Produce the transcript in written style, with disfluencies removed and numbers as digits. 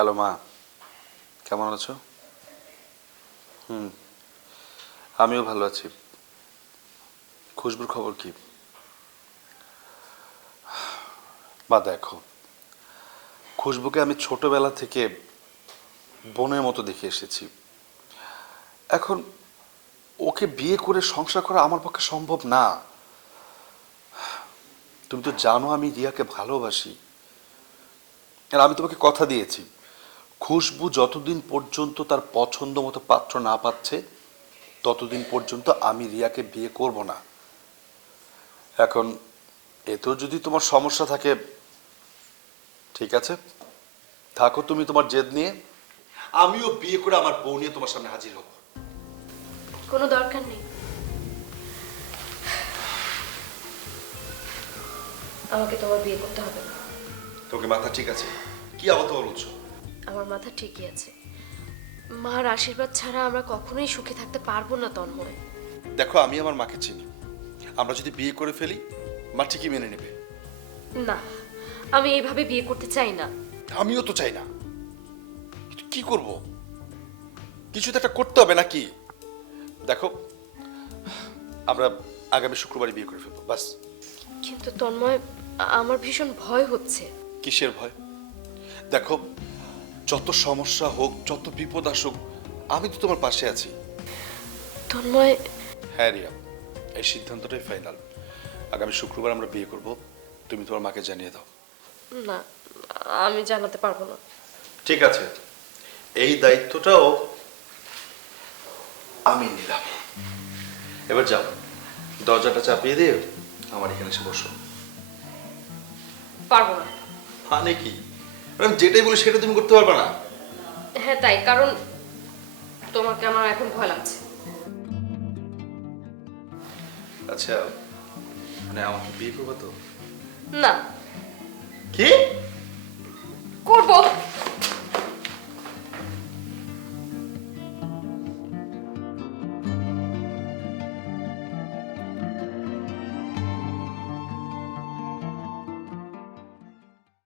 Hello মা, কেমন আছো? হুম, আমিও ভালো আছি। খুশবুর খবর কি? মা দেখো, খুশবুকে আমি ছোটবেলা থেকে বোনের মতো দেখে এসেছি। এখন ওকে বিয়ে করে সংসার করা আমার পক্ষে সম্ভব না। তুমি তো জানো আমি রিয়াকে ভালোবাসি। আর আমি তোমাকে কথা দিয়েছি, খুশবু যতদিন পর্যন্ত তার পছন্দ মতো পাত্র না পাচ্ছে ততদিন পর্যন্ত আমি রিয়াকে বিয়ে করব না। এখন এতেও যদি তোমার সমস্যা থাকে, ঠিক আছে, থাকো তুমি তোমার জেদ নিয়ে। আমিও বিয়ে করে আমার বউ নিয়ে তোমার সামনে হাজির হব। কোনো দরকার নেই। আমাকে তোমার বিয়ে করতে হবে না। তোকে মাথা ঠিক আছে? কি আবদ্ধ বলছো? আমার মাথা ঠিকই আছে। মার আশীর্বাদ ছাড়া আমরা কখনোই সুখে থাকতে পারবো না তন্ময়। দেখো, আমি আমার মাকে চিনি। আমরা যদি বিয়ে করে ফেলি, মা ঠিকই মেনে নেবে। না, আমি এইভাবে বিয়ে করতে চাই না। আমিও তো চাই না, কিন্তু কি করব? কিছু তো একটা করতে হবে নাকি? দেখো, আমরা আগামী শুক্রবারই বিয়ে করে ফেলবো, বাস। কিন্তু তন্ময়, আমার ভীষণ ভয় হচ্ছে। কিসের ভয়? দেখো, যত সমস্যা হোক, যত বিপদ আসুক, আমি তো তোমার পাশে আছি। তন্ময়, হ্যাঁ রিয়া, এই সিদ্ধান্তটাই ফাইনাল। আগামী শুক্রবার আমরা বিয়ে করব। তুমি তোমার মাকে জানিয়ে দাও। না, আমি জানাতে পারবো না। ঠিক আছে, এই দায়িত্বটাও আমি নিলাম। এবার যাও, দরজাটা চাপিয়ে দিয়ে আমার এখানে এসে বসো। পারবো না। মানে কি? আমি যেটাই বলি সেটা তুমি করতে পারবে না? হ্যাঁ তাই, কারণ তোমাকে আমার এখন ভয় লাগছে। আচ্ছা, মানে আমাকে বিয়ে করবে তো? না। কি?